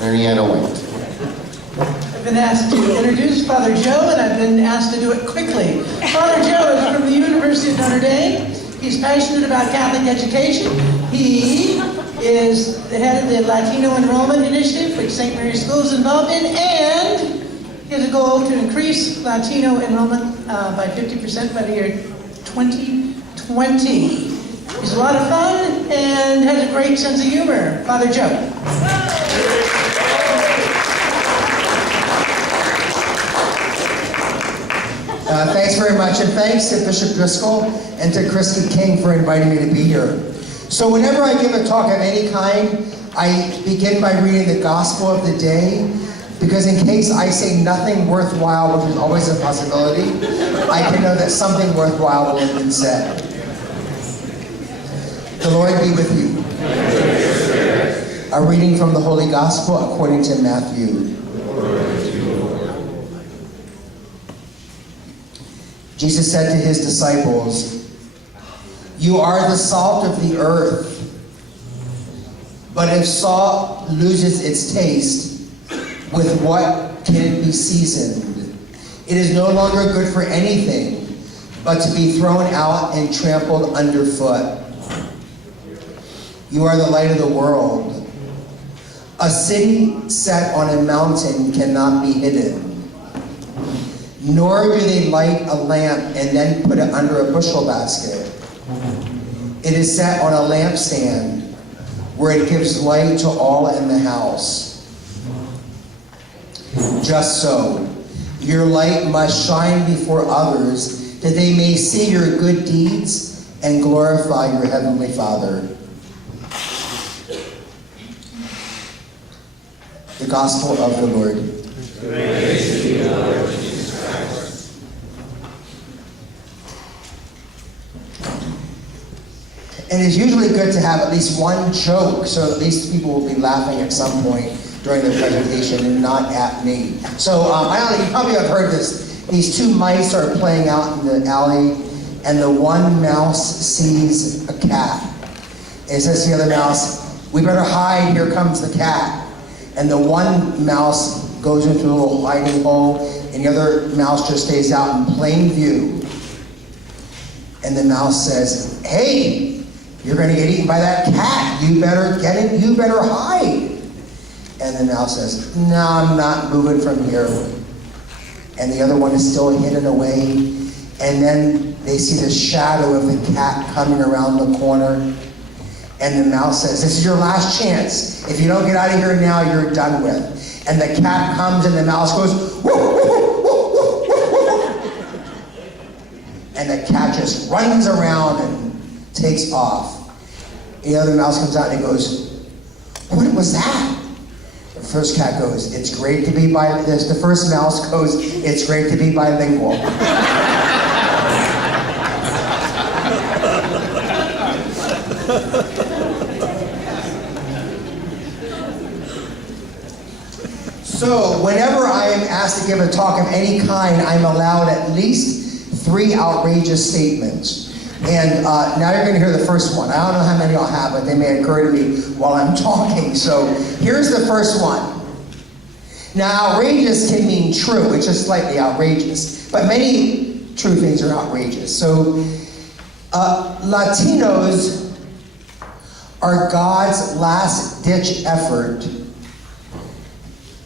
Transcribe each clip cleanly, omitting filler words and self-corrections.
Mariana White. I've been asked to introduce Father Joe, and I've been asked to do it quickly. Father Joe is from the University of Notre Dame. He's passionate about Catholic education. He is the head of the Latino Enrollment Initiative, which St. Mary's School is involved in, and he has a goal to increase Latino enrollment by 50% by the year 2020. He's a lot of fun and has a great sense of humor. Father Joe. Thanks very much, and thanks to Bishop Driscoll and to Christy King for inviting me to be here. So whenever I give a talk of any kind, I begin by reading the Gospel of the day, because in case I say nothing worthwhile, which is always a possibility, I can know that something worthwhile will have been said. The Lord be with you. A reading from the Holy Gospel according to Matthew. Jesus said to his disciples, "You are the salt of the earth. But if salt loses its taste, with what can it be seasoned? It is no longer good for anything, but to be thrown out and trampled underfoot. You are the light of the world. A city set on a mountain cannot be hidden. Nor do they light a lamp and then put it under a bushel basket. It is set on a lampstand, where it gives light to all in the house. Just so, your light must shine before others, that they may see your good deeds and glorify your heavenly Father." The Gospel of the Lord. Praise to you, Lord Jesus Christ. And it's usually good to have at least one joke, so at least people will be laughing at some point during the presentation and not at me. So I don't know, you probably have heard this. These two mice are playing out in the alley, and the one mouse sees a cat. And it says to the other mouse, "We better hide, here comes the cat." And the one mouse goes into a little hiding hole, and the other mouse just stays out in plain view. And the mouse says, "Hey, you're going to get eaten by that cat. You better get it. You better hide." And the mouse says, "No, I'm not moving from here." And the other one is still hidden away. And then they see the shadow of the cat coming around the corner. And the mouse says, "This is your last chance. If you don't get out of here now, you're done with." And the cat comes, and the mouse goes, "Woo, woo, woo, woo, woo, woo." And the cat just runs around and takes off. The other mouse comes out and he goes, "What was that?" The first cat goes, "It's great to be this." The first mouse goes, "It's great to be bilingual." So, whenever I am asked to give a talk of any kind, I'm allowed at least 3 outrageous statements. And now you're going to hear the first one. I don't know how many I'll have, but they may occur to me while I'm talking. So, here's the first one. Now, outrageous can mean true. It's just slightly outrageous. But many true things are outrageous. So, Latinos are God's last-ditch effort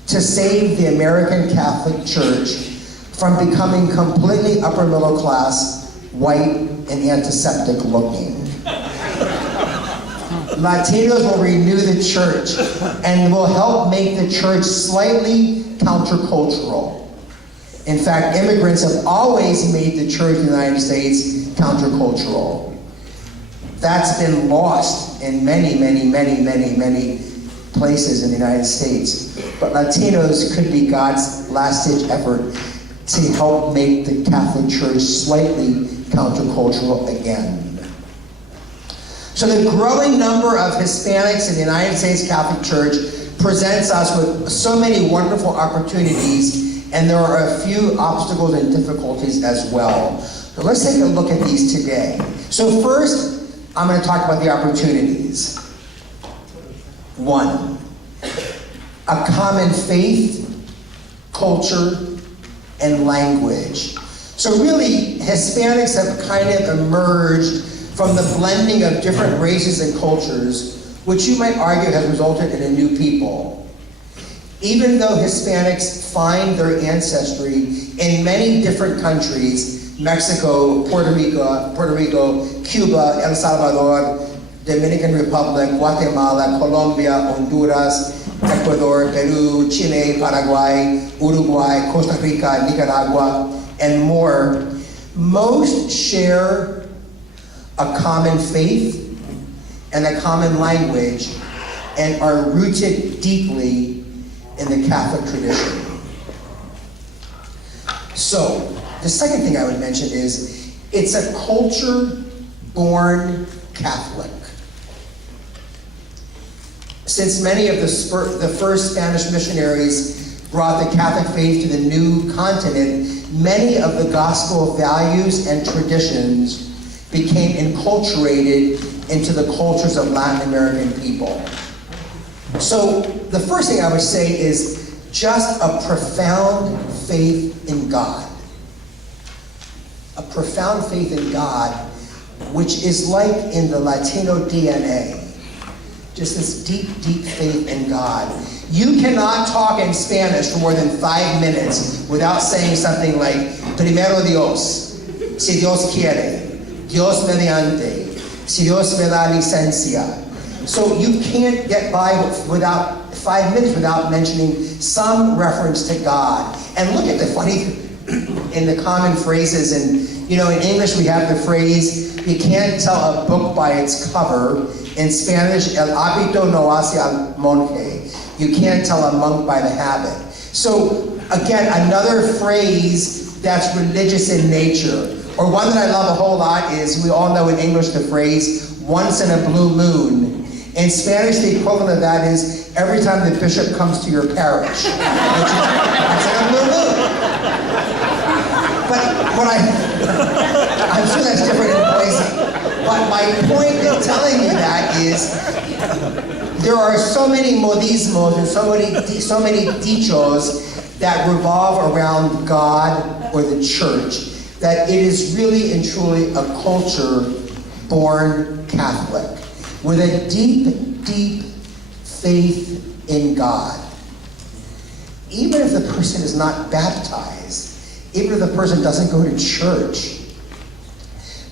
to save the American Catholic Church from becoming completely upper middle class, white, and antiseptic looking. Latinos will renew the church and will help make the church slightly countercultural. In fact, immigrants have always made the church in the United States countercultural. That's been lost in many, many, many, many, many places in the United States. But Latinos could be God's last-ditch effort to help make the Catholic Church slightly countercultural again. So the growing number of Hispanics in the United States Catholic Church presents us with so many wonderful opportunities, and there are a few obstacles and difficulties as well. So let's take a look at these today. So first, I'm going to talk about the opportunities. 1, a common faith, culture, and language. So really, Hispanics have kind of emerged from the blending of different races and cultures, which you might argue has resulted in a new people. Even though Hispanics find their ancestry in many different countries, Mexico, Puerto Rico, Cuba, El Salvador, Dominican Republic, Guatemala, Colombia, Honduras, Ecuador, Peru, Chile, Paraguay, Uruguay, Costa Rica, Nicaragua, and more, most share a common faith and a common language and are rooted deeply in the Catholic tradition. So, the second thing I would mention is, it's a culture born Catholic. Since many of the first Spanish missionaries brought the Catholic faith to the new continent, many of the gospel values and traditions became enculturated into the cultures of Latin American people. So the first thing I would say is just a profound faith in God. A profound faith in God, which is like in the Latino DNA. Just this deep, deep faith in God. You cannot talk in Spanish for more than 5 minutes without saying something like, Primero Dios, si Dios quiere, Dios mediante, si Dios me da licencia. So you can't get by without 5 minutes without mentioning some reference to God. And look at the funny in the common phrases, and in English we have the phrase, you can't tell a book by its cover. In Spanish, el hábito no hace al monje. You can't tell a monk by the habit. So again, another phrase that's religious in nature. Or one that I love a whole lot is, we all know in English the phrase, once in a blue moon. In Spanish, the equivalent of that is, every time the bishop comes to your parish. Which is once in a blue moon. But what I'm sure that's different in Boise. But my point in telling you that is, there are so many modismos and so many dichos that revolve around God or the church, that it is really and truly a culture born Catholic, with a deep, deep faith in God. Even if the person is not baptized, even if the person doesn't go to church,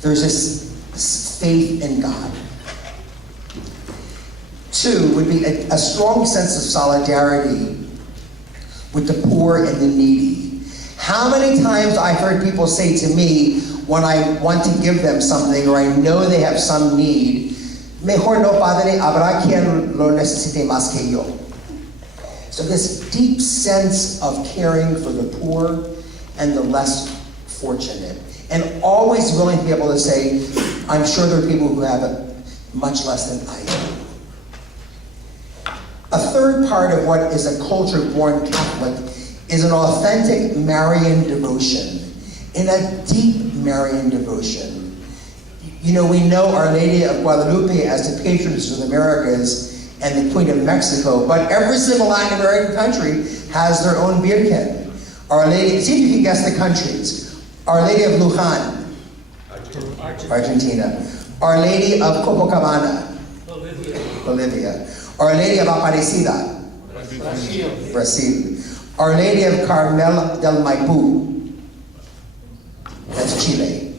there's this faith in God. 2 would be a strong sense of solidarity with the poor and the needy. How many times I've heard people say to me when I want to give them something or I know they have some need, mejor no, Padre, habrá quien lo necesite más que yo. So this deep sense of caring for the poor and the less fortunate, and always willing to be able to say, I'm sure there are people who have it much less than I do. A third part of what is a culture born Catholic is an authentic Marian devotion, in a deep Marian devotion. We know Our Lady of Guadalupe as the patroness of the Americas and the Queen of Mexico, but every single Latin American country has their own Virgen. Our Lady, see if you can guess the countries. Our Lady of Luján, Argentina. Our Lady of Copacabana, Bolivia. Our Lady of Aparecida, Brazil. Our Lady of Carmel del Maipú, that's Chile.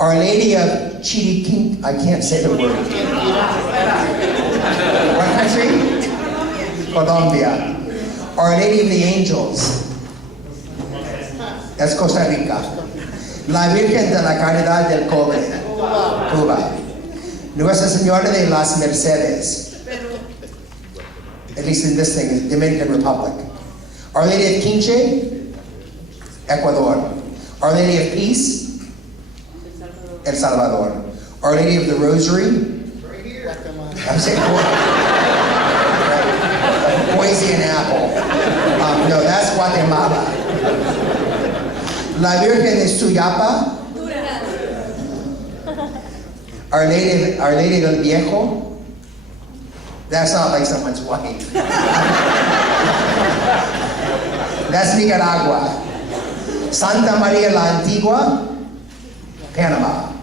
Our Lady of Chiriquín, I can't say the word. What country? Colombia. Our Lady of the Angels, that's Costa Rica. La Virgen de la Caridad del Cobre, Cuba. Nuestra Señora de las Mercedes, at least in this thing, Dominican Republic. Our Lady of Quinche, Ecuador. Our Lady of Peace, El Salvador. Our Lady of the Rosary, I'm saying Boise and Apple. No, that's Guatemala. La Virgen de Suyapa, Our Lady del Viejo. That's not like someone's wife. That's Nicaragua. Santa Maria la Antigua, Panama.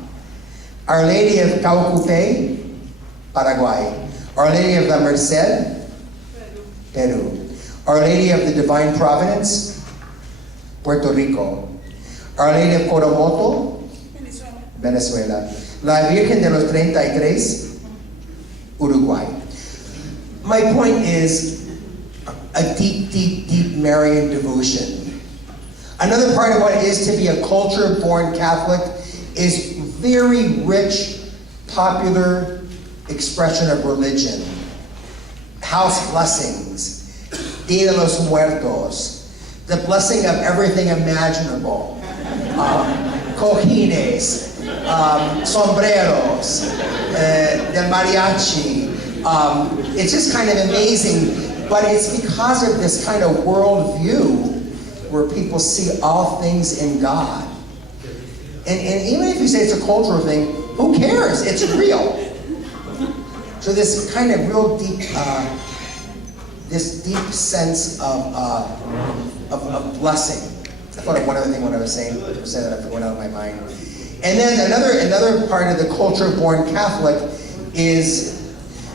Our Lady of Caucupe, Paraguay. Our Lady of la Merced, Peru. Our Lady of the Divine Providence, Puerto Rico. Our Lady of Coromoto, Venezuela. La Virgen de los 33, Uruguay. My point is a deep, deep, deep Marian devotion. Another part of what it is to be a culture-born Catholic is very rich, popular expression of religion. House blessings, Dia de los Muertos, the blessing of everything imaginable. Cojines, sombreros, del mariachi. It's just kind of amazing, but it's because of this kind of worldview where people see all things in God. And even if you say it's a cultural thing, who cares? It's real. So this kind of real deep, this deep sense of blessing. I thought of one other thing when I was saying that I went out of my mind. And then another part of the culture-born Catholic is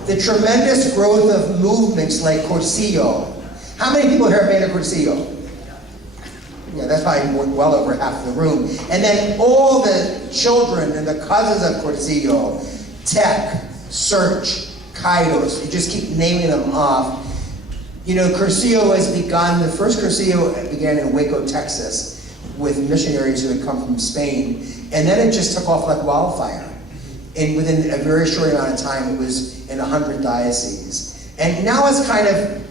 the tremendous growth of movements like Cursillo. How many people here have been to Cursillo? Yeah, that's probably well over half the room. And then all the children and the cousins of Cursillo, Tech, Search, Kairos, you just keep naming them off. You know, Cursillo has begun, the first Cursillo began in Waco, Texas, with missionaries who had come from Spain. And then it just took off like wildfire. And within a very short amount of time, it was in 100 dioceses. And now it's kind of,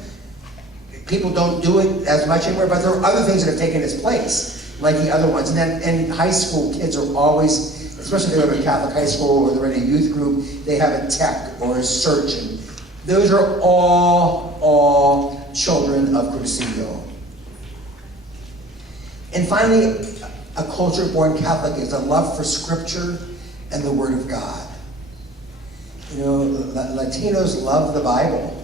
people don't do it as much anymore, but there are other things that have taken its place, like the other ones. And then and high school kids are always, especially if they go to a Catholic high school or they're in a youth group, they have a Tech or a Search. And those are all children of Cursillo. And finally, a culture-born Catholic is a love for Scripture and the Word of God. You know, Latinos love the Bible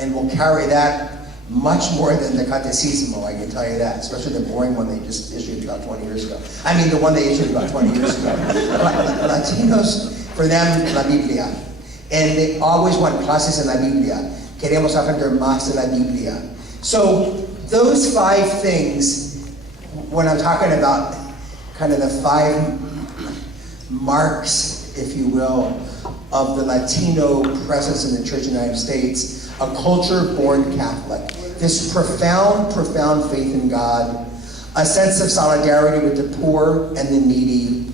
and will carry that much more than the Catecismo, I can tell you that, especially the boring one they just issued about 20 years ago. I mean, the one they issued about 20 years ago. Latinos, for them, la Biblia. And they always want clases en la Biblia. Queremos aprender más de la Biblia. So, those 5 things, when I'm talking about kind of the 5 marks, if you will, of the Latino presence in the Church of the United States, a culture-born Catholic, this profound, profound faith in God, a sense of solidarity with the poor and the needy,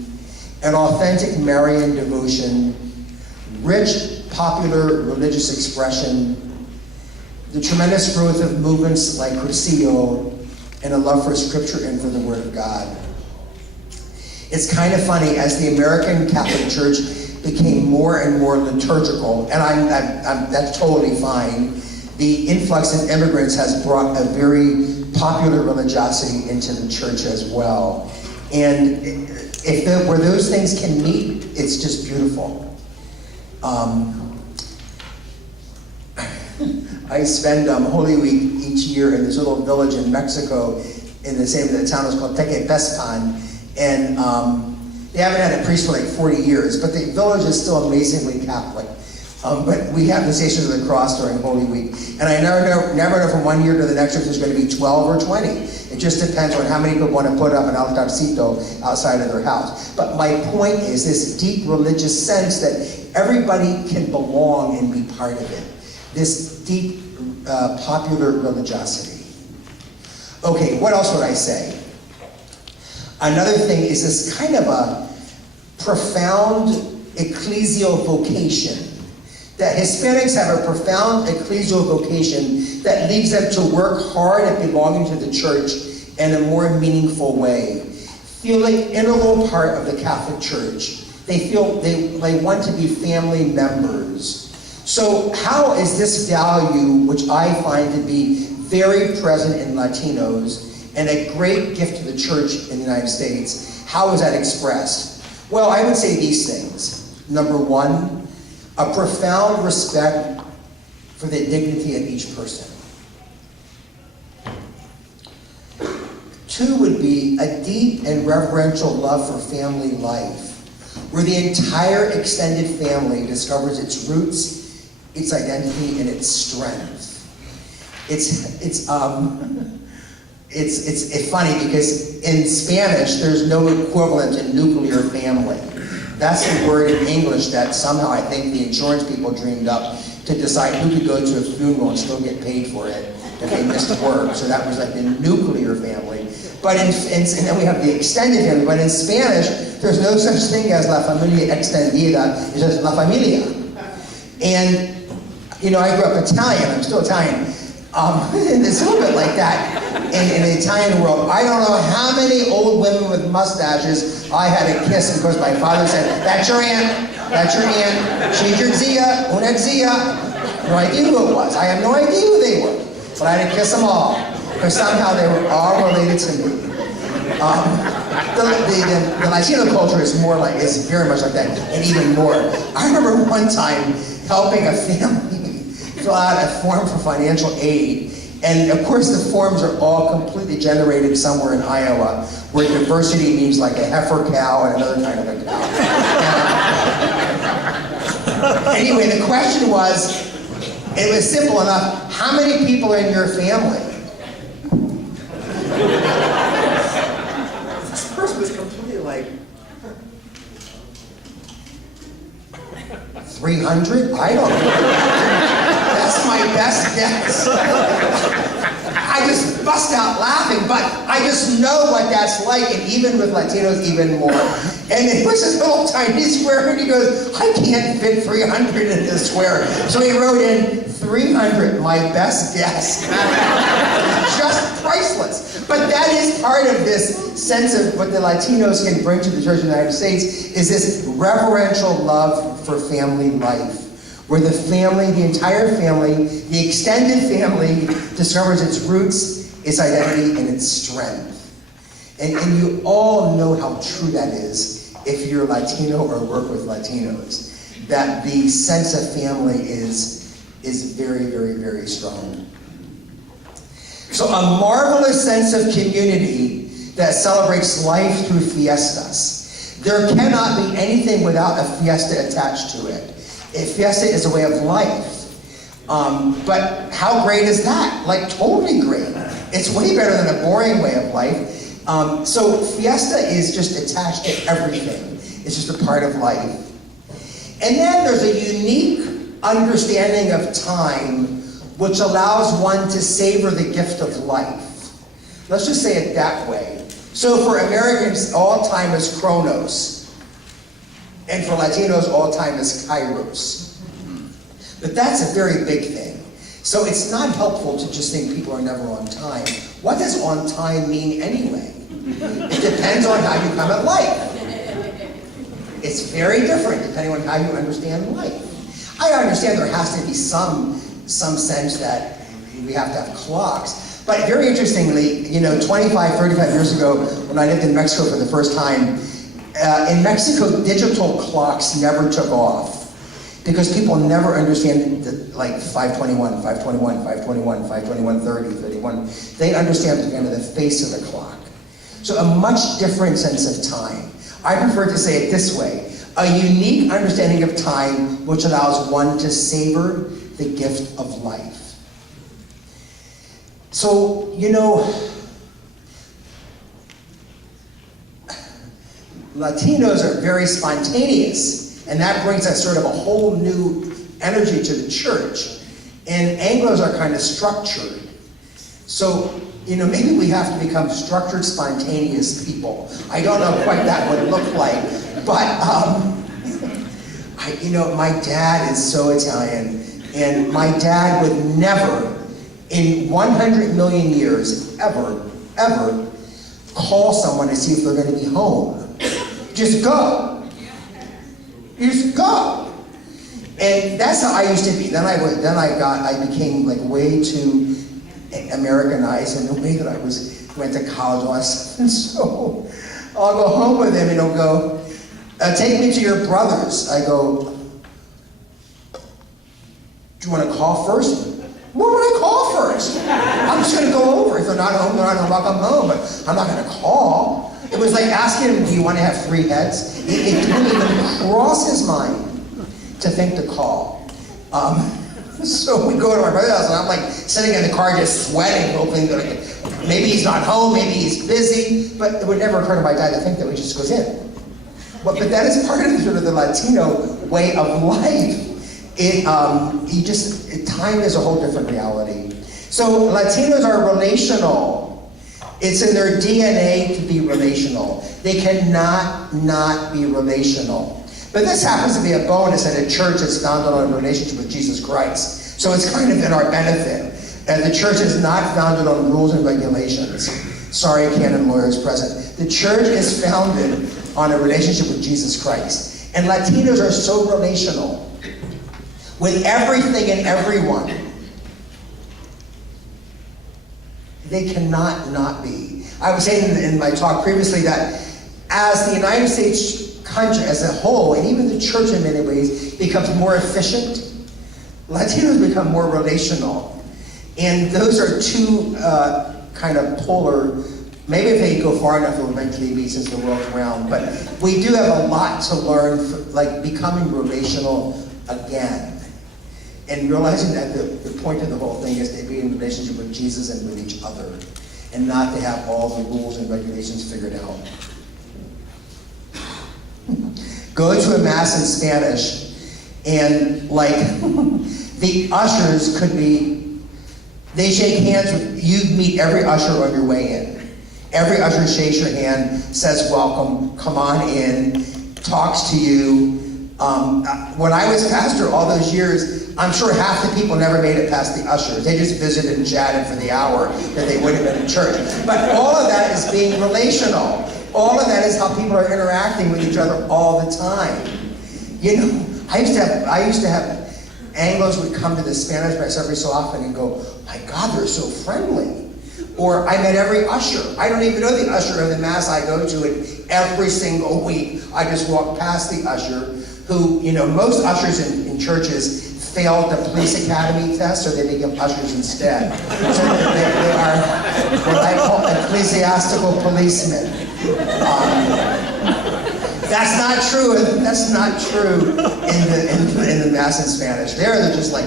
an authentic Marian devotion, rich, popular religious expression, the tremendous growth of movements like Cursillo, and a love for Scripture and for the Word of God. It's kind of funny, as the American Catholic Church became more and more liturgical, and that's totally fine. The influx of immigrants has brought a very popular religiosity into the church as well. And where those things can meet, it's just beautiful. I spend Holy Week each year in this little village in Mexico, in the town is called Tequepescan, and they haven't had a priest for like 40 years, but the village is still amazingly Catholic. But we have the Stations of the Cross during Holy Week. And I never know from one year to the next if there's going to be 12 or 20. It just depends on how many people want to put up an altarcito outside of their house. But my point is this deep religious sense that everybody can belong and be part of it. This deep popular religiosity. Okay, what else would I say? Another thing is this kind of a profound ecclesial vocation. That Hispanics have a profound ecclesial vocation that leads them to work hard at belonging to the church in a more meaningful way. Feeling integral part of the Catholic Church. They feel they want to be family members. So how is this value, which I find to be very present in Latinos, and a great gift to the church in the United States, how is that expressed? Well, I would say these things. Number 1, a profound respect for the dignity of each person. Two would be a deep and reverential love for family life, where the entire extended family discovers its roots, its identity, and its strength. It's funny because in Spanish there's no equivalent to nuclear family. That's the word in English that somehow I think the insurance people dreamed up to decide who could go to a funeral and still get paid for it if they missed work. So that was like the nuclear family. But and then we have the extended family. But in Spanish, there's no such thing as la familia extendida. It's just la familia. And you know, I grew up Italian. I'm still Italian. And it's a little bit like that in the Italian world. I don't know how many old women with mustaches I had to kiss because my father said, "That's your aunt. That's your aunt. She's your zia, una zia." No idea who it was. I have no idea who they were. But I had to kiss them all because somehow they were all related to me. The Latino culture is very much like that, and even more. I remember one time helping a family fill out a form for financial aid. And of course the forms are all completely generated somewhere in Iowa, where diversity means like a heifer cow and another kind of a cow. Anyway, the question was, it was simple enough, how many people are in your family? This person was completely like, 300? I don't know. That's my best guess. I just bust out laughing, but I just know what that's like, and even with Latinos, even more. And it was this little tiny square, and he goes, "I can't fit 300 in this square." So he wrote in 300, my best guess. Just priceless. But that is part of this sense of what the Latinos can bring to the Church of the United States, is this reverential love for family life, where the family, the entire family, the extended family discovers its roots, its identity, and its strength. And you all know how true that is if you're Latino or work with Latinos, that the sense of family is very, very, very strong. So a marvelous sense of community that celebrates life through fiestas. There cannot be anything without a fiesta attached to it. A fiesta is a way of life. But how great is that? Like, totally great. It's way better than a boring way of life. So fiesta is just attached to everything. It's just a part of life. And then there's a unique understanding of time which allows one to savor the gift of life. Let's just say it that way. So for Americans, all time is Chronos. And for Latinos, all time is Kairos. But that's a very big thing. So it's not helpful to just think people are never on time. What does on time mean anyway? It depends on how you come at life. It's very different depending on how you understand life. I understand there has to be some sense that we have to have clocks. But very interestingly, 25, 35 years ago, when I lived in Mexico for the first time, in Mexico, digital clocks never took off. Because people never understand like 521, 521, 521, 521, 30, 31. They understand kind of the face of the clock. So a much different sense of time. I prefer to say it this way: a unique understanding of time which allows one to savor the gift of life. So, Latinos are very spontaneous, and that brings us sort of a whole new energy to the church. And Anglos are kind of structured. So, maybe we have to become structured, spontaneous people. I don't know quite that would look like, but, my dad is so Italian, and my dad would never, in 100 million years, ever call someone to see if they're going to be home. Just go. You just go. And that's how I used to be. Then I became like way too Americanized in the way that I went to college all that stuff. And so I'll go home with him and he'll go, take me to your brother's. I go, do you want to call first? What would I call first? I'm just going to go over. If they're not home, they're not home, I'll come home, but I'm not going to call. It was like asking him, do you want to have 3 heads? It didn't even cross his mind to think to call. So we go to my brother's house, and I'm like sitting in the car just sweating, hoping that maybe he's not home, maybe he's busy, but it would never occur to my dad to think that he just goes in. But that is part of sort of the Latino way of life. Time is a whole different reality. So Latinos are relational. It's in their DNA to be relational. They cannot not be relational. But this happens to be a bonus at a church that's founded on a relationship with Jesus Christ. So it's kind of in our benefit. And the church is not founded on rules and regulations. Sorry, canon lawyers present. The church is founded on a relationship with Jesus Christ. And Latinos are so relational with everything and everyone. They cannot not be. I was saying in my talk previously that as the United States country as a whole, and even the church in many ways, becomes more efficient, Latinos become more relational. And those are two kind of polar, maybe if they go far enough, they'll eventually be since the world's round. But we do have a lot to learn, like becoming relational again. And realizing that the point of the whole thing is to be in relationship with Jesus and with each other, and not to have all the rules and regulations figured out. Go to a mass in Spanish, and like the ushers could be, they shake hands with you, meet every usher on your way in. Every usher shakes your hand, says welcome, come on in, talks to you. When I was pastor all those years, I'm sure half the people never made it past the ushers. They just visited and chatted for the hour that they would have been in church. But all of that is being relational. All of that is how people are interacting with each other all the time. You know, I used to have Anglos would come to the Spanish Mass every so often and go, my God, they're so friendly. Or I met every usher. I don't even know the usher of the Mass I go to, and every single week I just walk past the usher who, you know, most ushers in churches failed the police academy test, so they become ushers instead. So they are what I call ecclesiastical policemen. That's not true. That's not true in the Mass in Spanish. They're just like,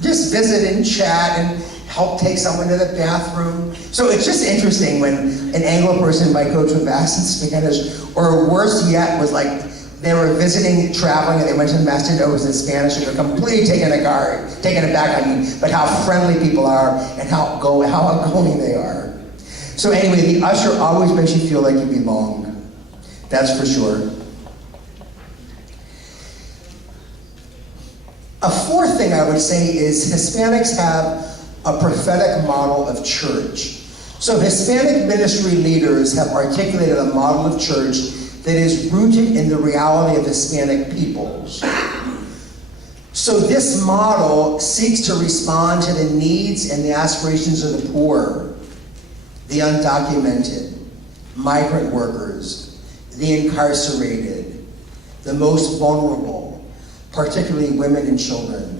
just visit and chat and help take someone to the bathroom. So it's just interesting when an Anglo person might go to a Mass in Spanish, or worse yet was like, they were visiting, traveling, and they went to the Mass, didn't know it was in Spanish, and they're completely taken aback, but how friendly people are and how outgoing they are. So anyway, the usher always makes you feel like you belong. That's for sure. A fourth thing I would say is Hispanics have a prophetic model of church. So Hispanic ministry leaders have articulated a model of church that is rooted in the reality of Hispanic peoples. So this model seeks to respond to the needs and the aspirations of the poor, the undocumented, migrant workers, the incarcerated, the most vulnerable, particularly women and children.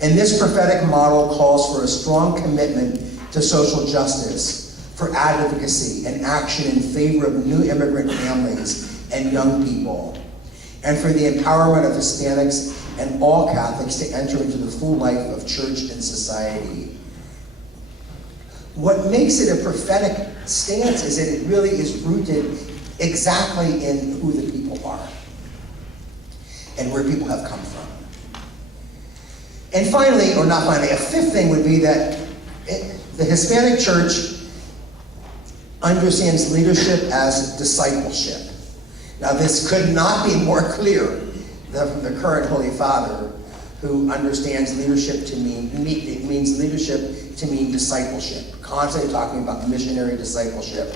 And this prophetic model calls for a strong commitment to social justice, for advocacy and action in favor of new immigrant families and young people, and for the empowerment of Hispanics and all Catholics to enter into the full life of church and society. What makes it a prophetic stance is that it really is rooted exactly in who the people are and where people have come from. And finally, or not finally, a fifth thing would be that the Hispanic church understands leadership as discipleship. Now, this could not be more clear than the current Holy Father, who understands leadership to mean discipleship, constantly talking about missionary discipleship.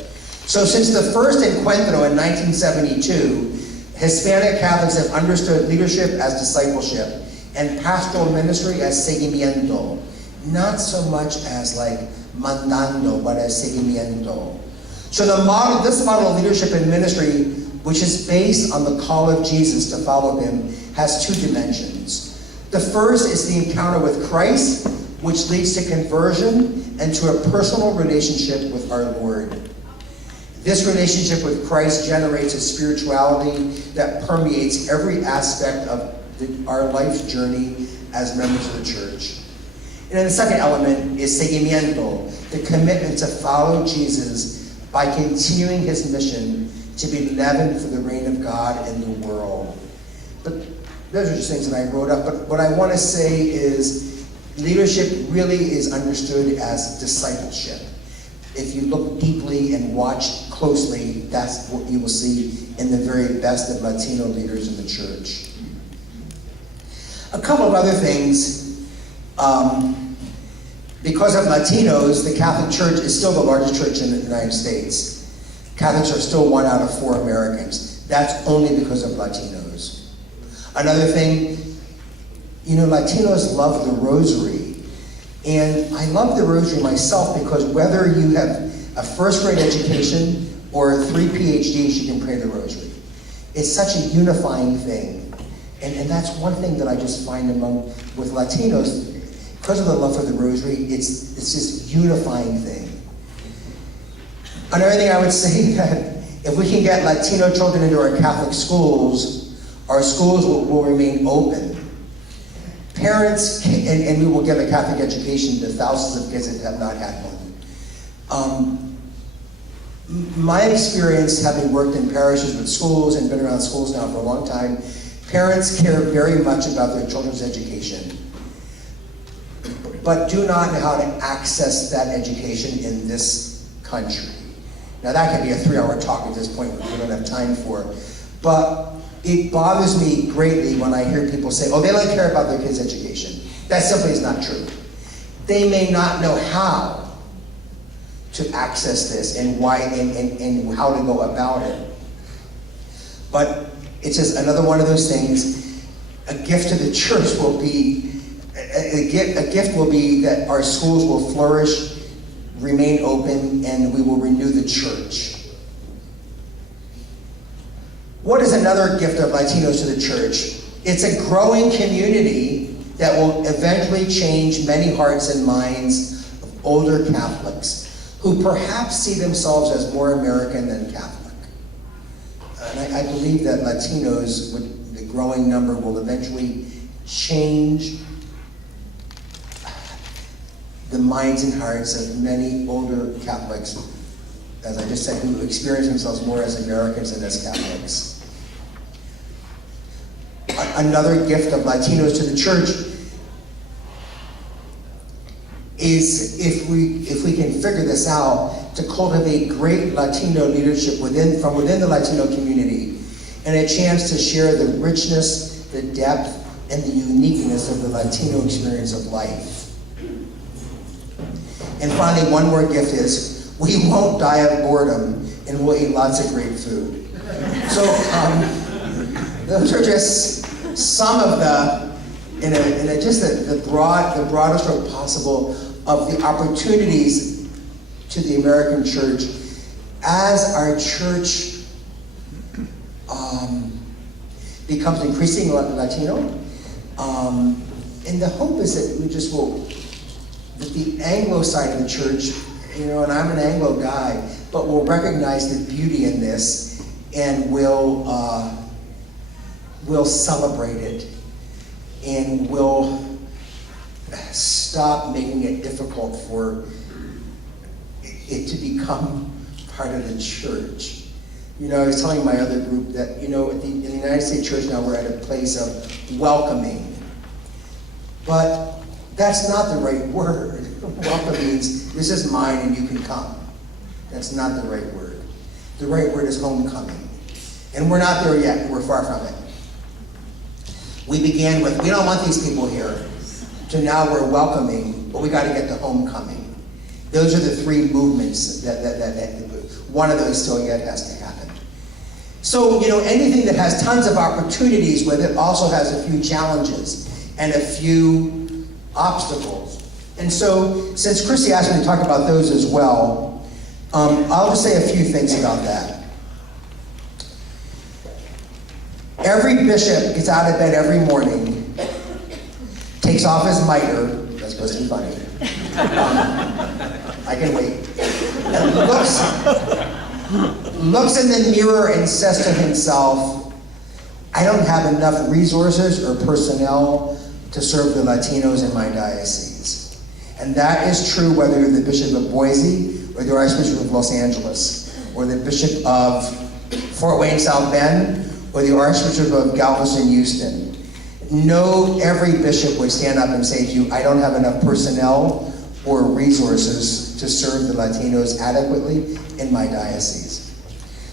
So since the first encuentro in 1972, Hispanic Catholics have understood leadership as discipleship and pastoral ministry as seguimiento, not so much as like mandando, but as seguimiento. So this model of leadership and ministry, which is based on the call of Jesus to follow him, has two dimensions. The first is the encounter with Christ, which leads to conversion and to a personal relationship with our Lord. This relationship with Christ generates a spirituality that permeates every aspect of our life's journey as members of the church. And then the second element is seguimiento, the commitment to follow Jesus by continuing his mission to be leaven for the reign of God in the world. But those are just things that I wrote up. But what I want to say is leadership really is understood as discipleship. If you look deeply and watch closely, that's what you will see in the very best of Latino leaders in the church. A couple of other things. Because of Latinos, the Catholic Church is still the largest church in the United States. Catholics are still 1 out of 4 Americans. That's only because of Latinos. Another thing, Latinos love the rosary. And I love the rosary myself because whether you have a first grade education or 3 PhDs, you can pray the rosary. It's such a unifying thing. And that's one thing that I just find with Latinos, because of the love for the rosary, it's this unifying thing. Another thing I would say that if we can get Latino children into our Catholic schools, our schools will remain open. Parents, and we will give a Catholic education to thousands of kids that have not had one. My experience, having worked in parishes with schools and been around schools now for a long time, parents care very much about their children's education, but do not know how to access that education in this country. Now that could be a 3-hour talk at this point, which we don't have time for. But it bothers me greatly when I hear people say, oh, they don't care about their kids' education. That simply is not true. They may not know how to access this and why and how to go about it. But it's just another one of those things. A gift to the church will be, a gift will be that our schools will flourish, remain open, and we will renew the church. What is another gift of Latinos to the church? It's a growing community that will eventually change many hearts and minds of older Catholics who perhaps see themselves as more American than Catholic. And I believe that Latinos, with the growing number, will eventually change the minds and hearts of many older Catholics, as I just said, who experience themselves more as Americans than as Catholics. Another gift of Latinos to the church is if we can figure this out, to cultivate great Latino leadership from within the Latino community, and a chance to share the richness, the depth, and the uniqueness of the Latino experience of life. And finally, one more gift is, we won't die of boredom, and we'll eat lots of great food. So, those are just some of the broadest stroke possible of the opportunities to the American church as our church becomes increasingly Latino. And the hope is that we just will, that the Anglo side of the church, and I'm an Anglo guy, but we'll recognize the beauty in this and we'll celebrate it, and we'll stop making it difficult for it to become part of the church. I was telling my other group that, in the United States Church now we're at a place of welcoming. But that's not the right word. Welcome means, this is mine and you can come. That's not the right word. The right word is homecoming. And we're not there yet. We're far from it. We began with, we don't want these people here, to now we're welcoming, but we got to get to homecoming. Those are the 3 movements that one of those still yet has to happen. So, anything that has tons of opportunities with it also has a few challenges and a few obstacles. And so, since Chrissy asked me to talk about those as well, I'll just say a few things about that. Every bishop gets out of bed every morning, takes off his mitre, that's supposed to be funny, I can wait. Looks in the mirror and says to himself, I don't have enough resources or personnel to serve the Latinos in my diocese. And that is true whether you're the Bishop of Boise or the Archbishop of Los Angeles, or the Bishop of Fort Wayne, South Bend, or the Archbishop of Galveston, Houston. No, every bishop would stand up and say to you, I don't have enough personnel or resources to serve the Latinos adequately in my diocese.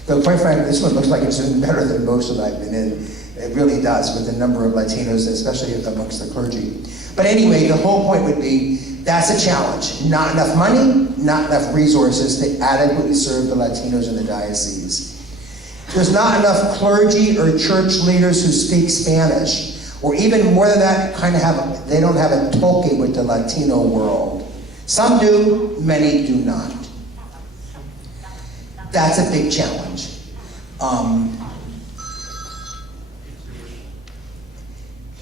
Though quite frankly, this one looks like it's doing better than most that I've been in. It really does, with the number of Latinos, especially amongst the clergy. But anyway, the whole point would be, that's a challenge. Not enough money, not enough resources to adequately serve the Latinos in the diocese. There's not enough clergy or church leaders who speak Spanish, or even more than that, they don't have a toque with the Latino world. Some do, many do not. That's a big challenge.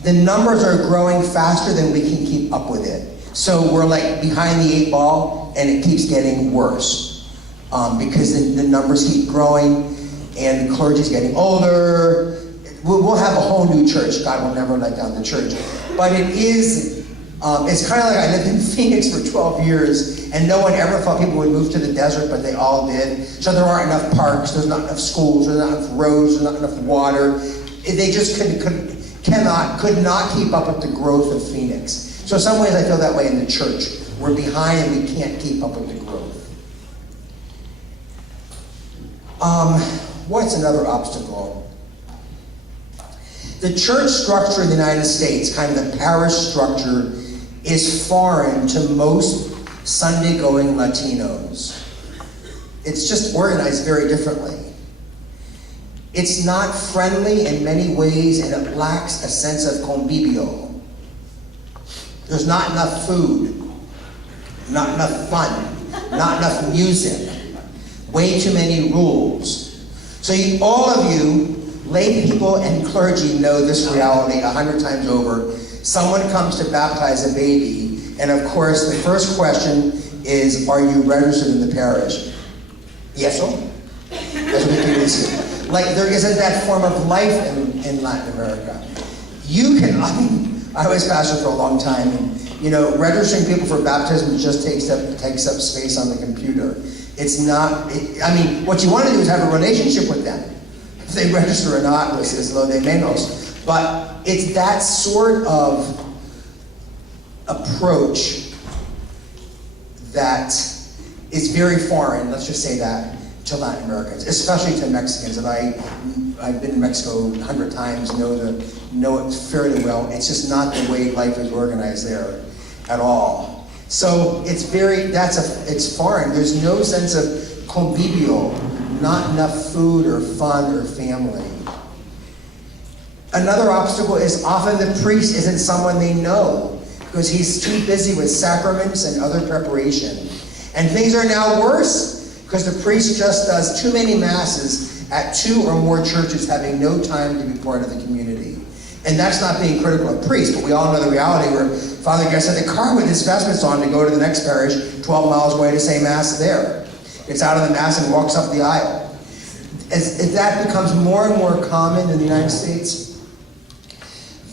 The numbers are growing faster than we can keep up with it. So we're like behind the 8 ball, and it keeps getting worse because the numbers keep growing, and the clergy's getting older. We'll have a whole new church. God will never let down the church. But it's kind of like I lived in Phoenix for 12 years, and no one ever thought people would move to the desert, but they all did. So there aren't enough parks, there's not enough schools, there's not enough roads, there's not enough water. They just could not keep up with the growth of Phoenix. So in some ways I feel that way in the church. We're behind and we can't keep up with the growth. What's another obstacle? The church structure in the United States, kind of the parish structure, is foreign to most Sunday-going Latinos. It's just organized very differently. It's not friendly in many ways, and it lacks a sense of convivio. There's not enough food, not enough fun, not enough music, way too many rules. So all of you, lay people and clergy, know this reality 100 times over. Someone comes to baptize a baby, and of course the first question is, are you registered in the parish? Yes, sir? That's what it is. Like, there isn't that form of life in Latin America. I was pastor for a long time, and registering people for baptism just takes up space on the computer. It's not, what you want to do is have a relationship with them. If they register or not, es lo de menos. But it's that sort of approach that is very foreign, let's just say that, to Latin Americans, especially to Mexicans. And I've been in Mexico 100 times, know it fairly well. It's just not the way life is organized there at all. So it's foreign. There's no sense of convivio, not enough food or fun or family. Another obstacle is often the priest isn't someone they know because he's too busy with sacraments and other preparation. And things are now worse because the priest just does too many masses at 2 or more churches, having no time to be part of the community. And that's not being critical of priests, but we all know the reality where Father gets in the car with his vestments on to go to the next parish 12 miles away to say mass there. Gets out of the mass and walks up the aisle. As that becomes more and more common in the United States,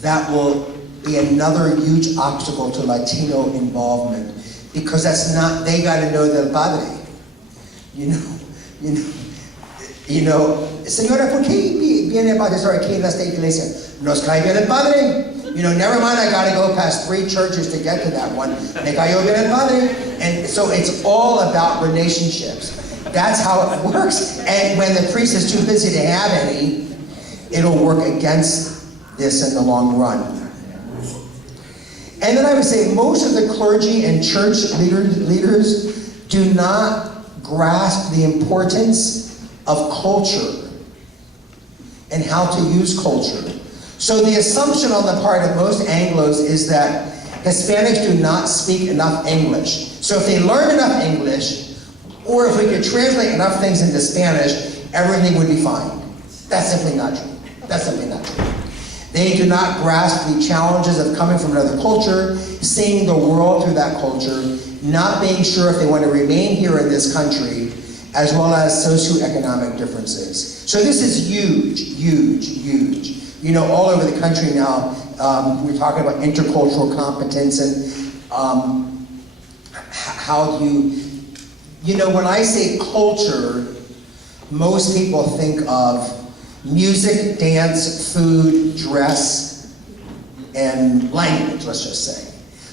that will be another huge obstacle to Latino involvement, because they got to know del Padre. Señora, ¿por qué viene para estar aquí en esta iglesia? Nos cae bien el Padre. Never mind, I got to go past 3 churches to get to that one. Me cayó bien el Padre. And so it's all about relationships. That's how it works. And when the priest is too busy to have any, it'll work against this in the long run. And then I would say most of the clergy and church leaders do not grasp the importance of culture and how to use culture. So the assumption on the part of most Anglos is that Hispanics do not speak enough English. So if they learn enough English, or if we could translate enough things into Spanish, everything would be fine. That's simply not true. That's simply not true. They do not grasp the challenges of coming from another culture, seeing the world through that culture, not being sure if they want to remain here in this country, as well as socioeconomic differences. So this is huge, huge, huge. You know, all over the country now, we're talking about intercultural competence and how do you know, when I say culture, most people think of music, dance, food, dress, and language, let's just say.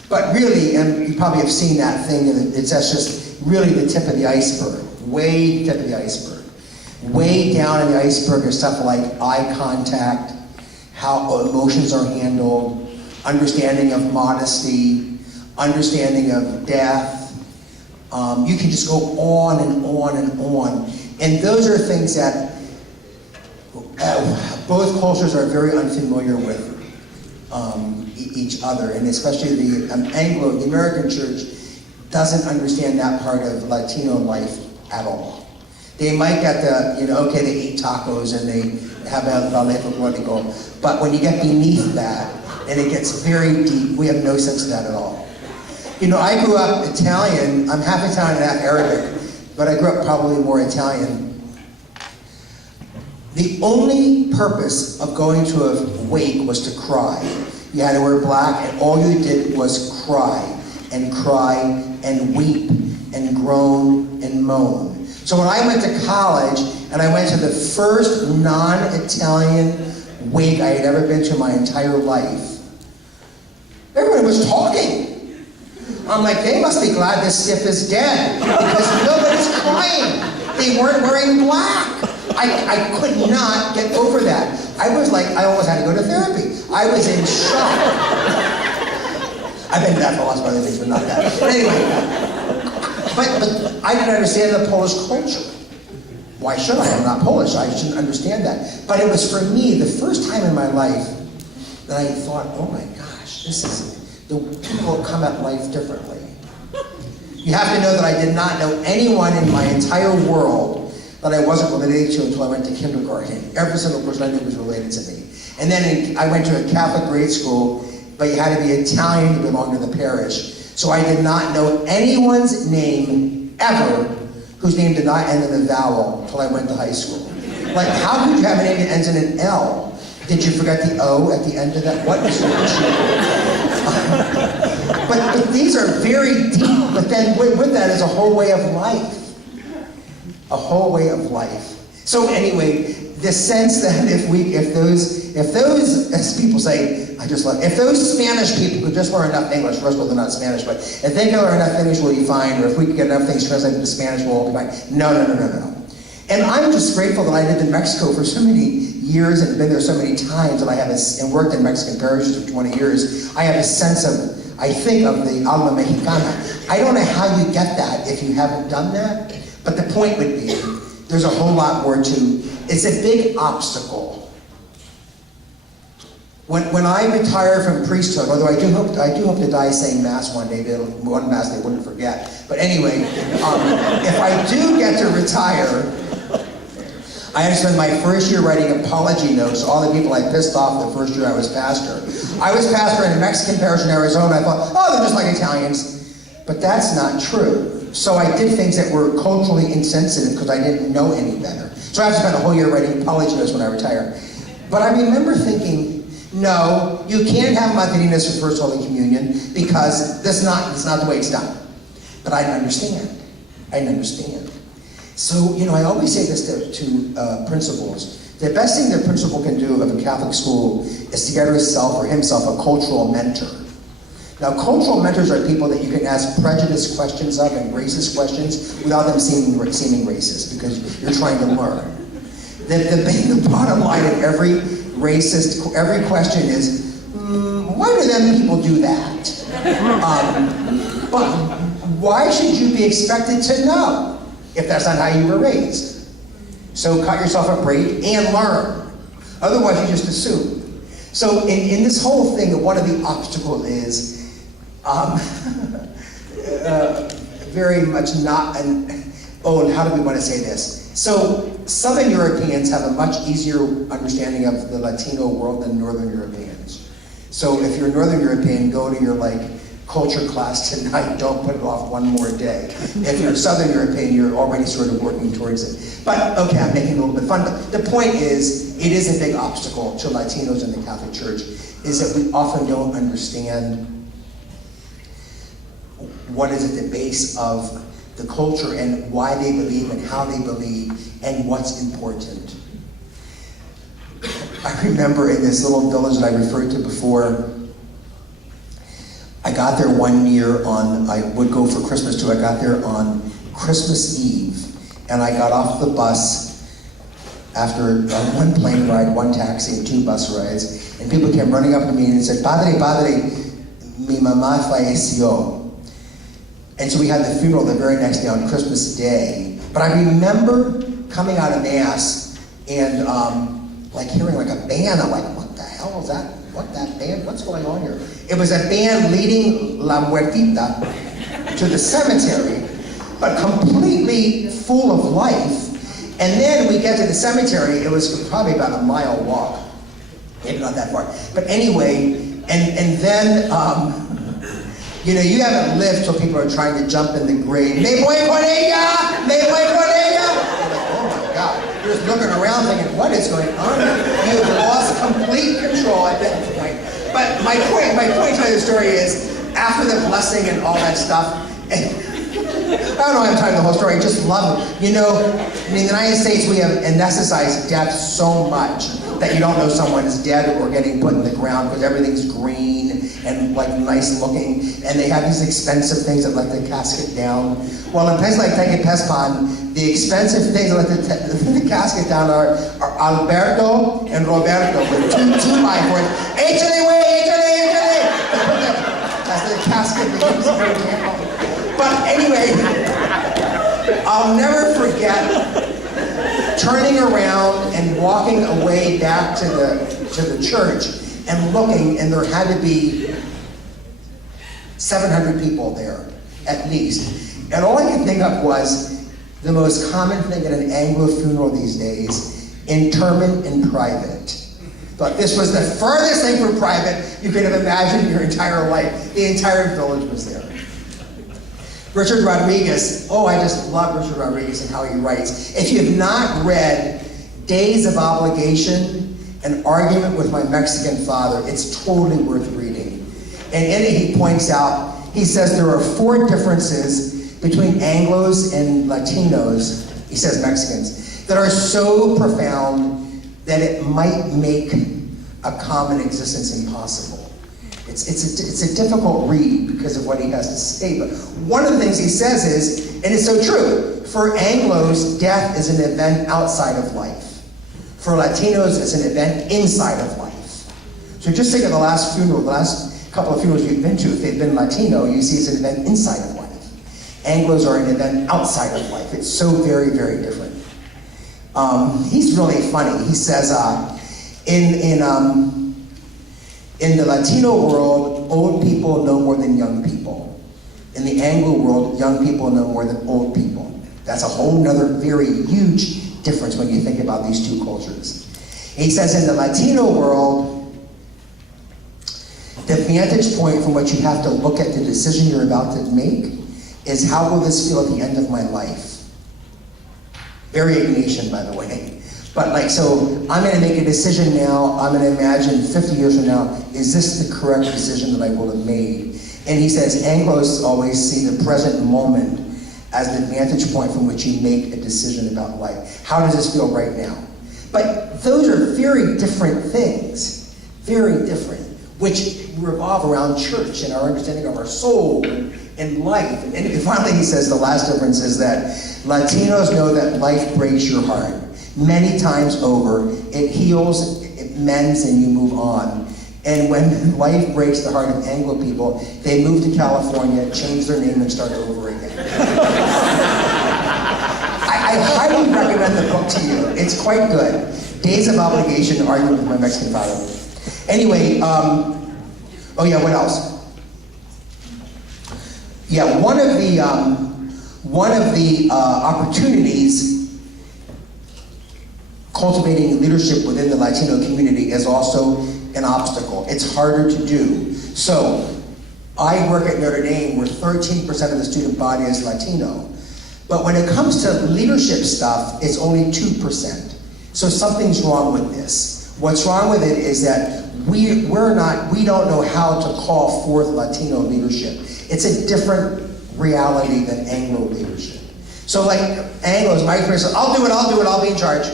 But really, and you probably have seen that thing, that's just really the tip of the iceberg, way tip of the iceberg. Way down in the iceberg are stuff like eye contact, how emotions are handled, understanding of modesty, understanding of death. You can just go on and on and on. And those are things that both cultures are very unfamiliar with each other, and especially the the American church doesn't understand that part of Latino life at all. They might get the, okay, they eat tacos and they have a ballet folklorico, but when you get beneath that, and it gets very deep, we have no sense of that at all. I grew up Italian. I'm half Italian and half Arabic, but I grew up probably more Italian. The only purpose of going to a wake was to cry. You had to wear black, and all you did was cry and weep and groan and moan. So when I went to college and I went to the first non-Italian wake I had ever been to in my entire life, everyone was talking. I'm like, they must be glad this stiff is dead because nobody's crying. They weren't wearing black. I could not get over that. I was like, I almost had to go to therapy. I was in shock. I've been to that for lots of other things, but not that. But anyway, but I didn't understand the Polish culture. Why should I? I'm not Polish. I shouldn't understand that. But it was for me the first time in my life that I thought, oh my gosh, the people come at life differently. You have to know that I did not know anyone in my entire world that I wasn't related to until I went to kindergarten. Every single person I knew was related to me. And then I went to a Catholic grade school, but you had to be Italian to belong to the parish. So I did not know anyone's name ever whose name did not end in a vowel until I went to high school. Like, how could you have a name that ends in an L? Did you forget the O at the end of that? What is wrong with you? But these are very deep, but then with that is a whole way of life. A whole way of life. So anyway, the sense that if those, as people say, if those Spanish people could just learn enough English, first of all, they're not Spanish, but if they can learn enough English, we'll be fine, or if we can get enough things translated to Spanish, we'll all be fine. No. And I'm just grateful that I lived in Mexico for so many years and been there so many times, and worked in Mexican parishes for 20 years. I have a sense of, I think of the alma mexicana. I don't know how you get that if you haven't done that, but the point would be, there's a whole lot more to, it's a big obstacle. When I retire from priesthood, although I do hope to die saying Mass one day, one Mass they wouldn't forget. But anyway, if I do get to retire, I had to spend my first year writing apology notes to all the people I pissed off the first year I was pastor. I was pastor in a Mexican parish in Arizona. I thought, oh, they're just like Italians. But that's not true. So I did things that were culturally insensitive because I didn't know any better. So I have to spend a whole year writing apology notes when I retire. But I remember thinking, no, you can't have Madrinas for First Holy Communion because that's not the way it's done. But I didn't understand. So, I always say this to principals. The best thing the principal can do of a Catholic school is to get herself or himself a cultural mentor. Now, cultural mentors are people that you can ask prejudiced questions of and racist questions without them seeming racist, because you're trying to learn. The bottom line of every question is, why do them people do that? But why should you be expected to know if that's not how you were raised? So cut yourself a break and learn. Otherwise, you just assume. So in this whole thing, one of the obstacles is very much not and how do we want to say this? So Southern Europeans have a much easier understanding of the Latino world than Northern Europeans. So if you're a Northern European, go to your culture class tonight. Don't put it off one more day. If you're Southern European, you're already sort of working towards it. But okay, I'm making it a little bit fun. But the point is, it is a big obstacle to Latinos in the Catholic Church, is that we often don't understand what is at the base of the culture and why they believe and how they believe and what's important. I remember in this little village that I referred to before, I got there one year I would go for Christmas too. I got there on Christmas Eve, and I got off the bus after one plane ride, one taxi, and 2 bus rides, and people came running up to me and said, Padre, mi mamá falleció. And so we had the funeral the very next day on Christmas Day. But I remember coming out of Mass and like hearing like a band. I'm like, what the hell is that? What, that band? What's going on here? It was a band leading La Muertita to the cemetery, but completely full of life. And then we get to the cemetery. It was probably about a mile walk. Maybe not that far. But anyway, and then, you know, you haven't lived till people are trying to jump in the grave. Me voy con ella! Me voy con ella! You're like, oh my God. You're just looking around thinking, what is going on? You've lost complete control at that point. But my point to the story is, after the blessing and all that stuff, and I don't know why I'm telling the whole story, I just love it. You know, in the United States, we have anesthetized death so much that you don't know someone is dead or getting put in the ground because everything's green and like nice looking, and they have these expensive things that let the casket down. Well, in places like Tequipespan, the expensive things that let the casket down are Alberto and Roberto with two by-4s. Échale, güey, échale, échale! That's the casket they use for example. But anyway, I'll never forget turning around and walking away back to the church and looking, and there had to be 700 people there, at least. And all I could think of was the most common thing at an Anglo funeral these days, interment in private. But this was the furthest thing from private you could have imagined in your entire life. The entire village was there. Richard Rodriguez, I just love Richard Rodriguez and how he writes. If you have not read Days of Obligation, An Argument with My Mexican Father, it's totally worth reading. And in it he points out, he says there are 4 differences between Anglos and Latinos, he says Mexicans, that are so profound that it might make a common existence impossible. It's a difficult read because of what he has to say, but one of the things he says is, and it's so true, for Anglos, death is an event outside of life. For Latinos, it's an event inside of life. So just think of the last couple of funerals you've been to, if they've been Latino, you see it's an event inside of life. Anglos are an event outside of life. It's so very, very different. He's really funny. He says, in the Latino world, old people know more than young people. In the Anglo world, young people know more than old people. That's a whole nother very huge difference when you think about these 2 cultures. He says in the Latino world, the vantage point from which you have to look at the decision you're about to make is, how will this feel at the end of my life? Very Ignatian, by the way. But so I'm going to make a decision now. I'm going to imagine 50 years from now, is this the correct decision that I will have made? And he says Anglos always see the present moment as the vantage point from which you make a decision about life. How does this feel right now? But those are very different things, very different, which revolve around church and our understanding of our soul and life. And finally he says the last difference is that Latinos know that life breaks your heart. Many times over, it heals, it mends, and you move on. And when life breaks the heart of Anglo people, they move to California, change their name, and start over again. I highly recommend the book to you. It's quite good. Days of Obligation, An Argument with My Mexican Father. Anyway, what else? Yeah, one of the opportunities cultivating leadership within the Latino community is also an obstacle. It's harder to do. So, I work at Notre Dame where 13% of the student body is Latino. But when it comes to leadership stuff, it's only 2%. So something's wrong with this. What's wrong with it is that we don't know how to call forth Latino leadership. It's a different reality than Anglo leadership. So like Anglos, my experience is, I'll do it, I'll be in charge.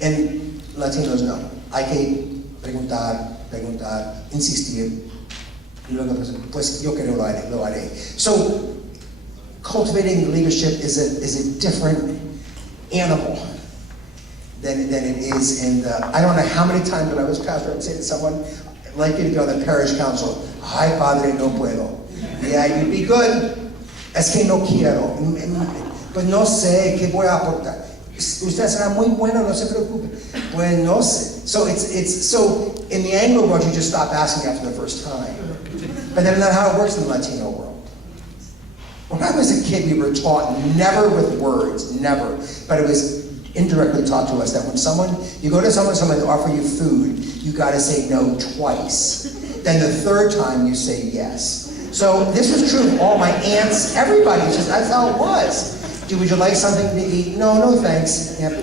And Latinos, no. Hay que preguntar, insistir. Y luego, pues yo creo lo haré. So cultivating leadership is a different animal than it is in the, I don't know how many times when I was pastor, I'd say to someone, I'd like you to go to the parish council, ay padre, no puedo. Yeah, you'd be good. Es que no quiero. Pues no sé, ¿qué voy a aportar? Usted será muy bueno, no se preocupe. Pues no sé. So so in the Anglo world, you just stop asking after the first time. But that's not how it works in the Latino world. When I was a kid, we were taught, never with words, never, but it was indirectly taught to us that when you go to someone to offer you food, you gotta say no twice. Then the third time you say yes. So this was true of all my aunts, everybody, that's how it was. Would you like something to eat? No thanks, Aunt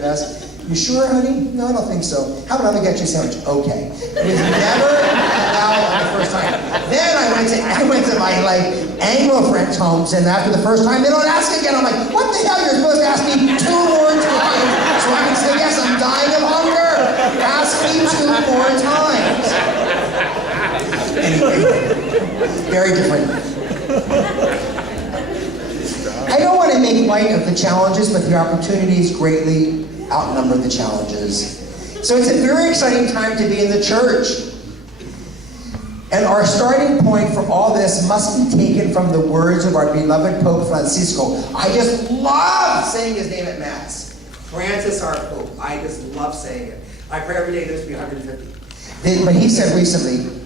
Bess. You sure, honey? No, I don't think so. How about I get you a sandwich? Okay. It was never allowed on the first time. Then I went to my Anglo friends' homes, and after the first time, they don't ask again. I'm like, what the hell? You're supposed to ask me 2 more times so I can say yes. I'm dying of hunger. Ask me 2 more times. Anyway, very different. I don't want to make light of the challenges, but the opportunities greatly outnumber the challenges. So it's a very exciting time to be in the church. And our starting point for all this must be taken from the words of our beloved Pope Francisco. I just love saying his name at Mass. Francis, our Pope. I just love saying it. I pray every day there's to be 150. But he said recently,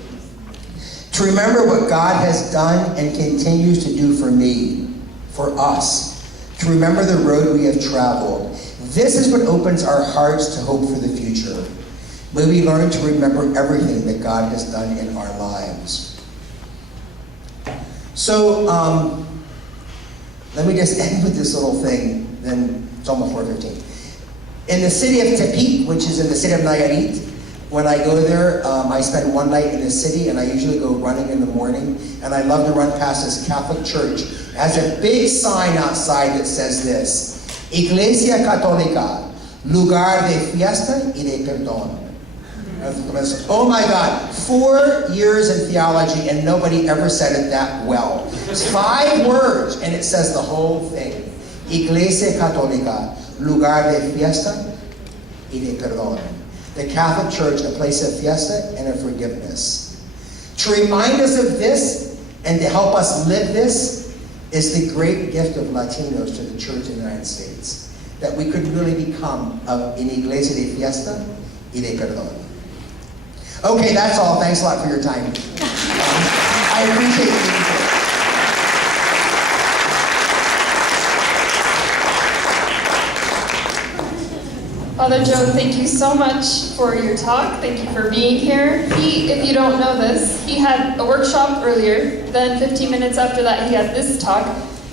to remember what God has done and continues to do for me, for us, to remember the road we have traveled. This is what opens our hearts to hope for the future. May we learn to remember everything that God has done in our lives. So, let me just end with this little thing, then it's almost 4:15. In the city of Tepic, which is in the city of Nayarit, when I go there, I spend one night in the city, and I usually go running in the morning, and I love to run past this Catholic church. It has a big sign outside that says this, Iglesia Católica, lugar de fiesta y de perdón. Oh my God, 4 years in theology and nobody ever said it that well. It's 5 words and it says the whole thing. Iglesia Católica, lugar de fiesta y de perdón. The Catholic Church, a place of fiesta and of forgiveness. To remind us of this and to help us live this is the great gift of Latinos to the Church in the United States. That we could really become an iglesia de fiesta y de perdón. Okay, that's all. Thanks a lot for your time. I appreciate you. Father Joe, thank you so much for your talk. Thank you for being here. If you don't know this, he had a workshop earlier, then 15 minutes after that he had this talk.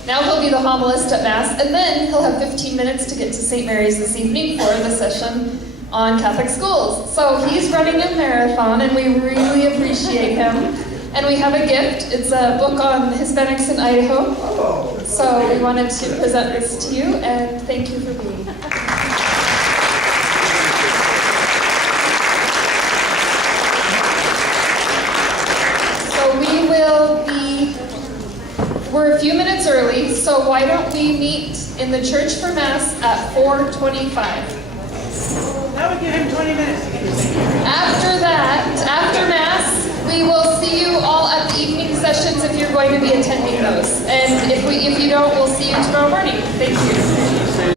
Now he'll be the homilist at Mass, and then he'll have 15 minutes to get to St. Mary's this evening for the session on Catholic schools. So he's running a marathon, and we really appreciate him. And we have a gift. It's a book on Hispanics in Idaho. So we wanted to present this to you, and thank you for being here. We're a few minutes early, so why don't we meet in the church for Mass at 4:25. That would give him 20 minutes to get his thing. After Mass, we will see you all at the evening sessions if you're going to be attending those. And if you don't, we'll see you tomorrow morning. Thank you.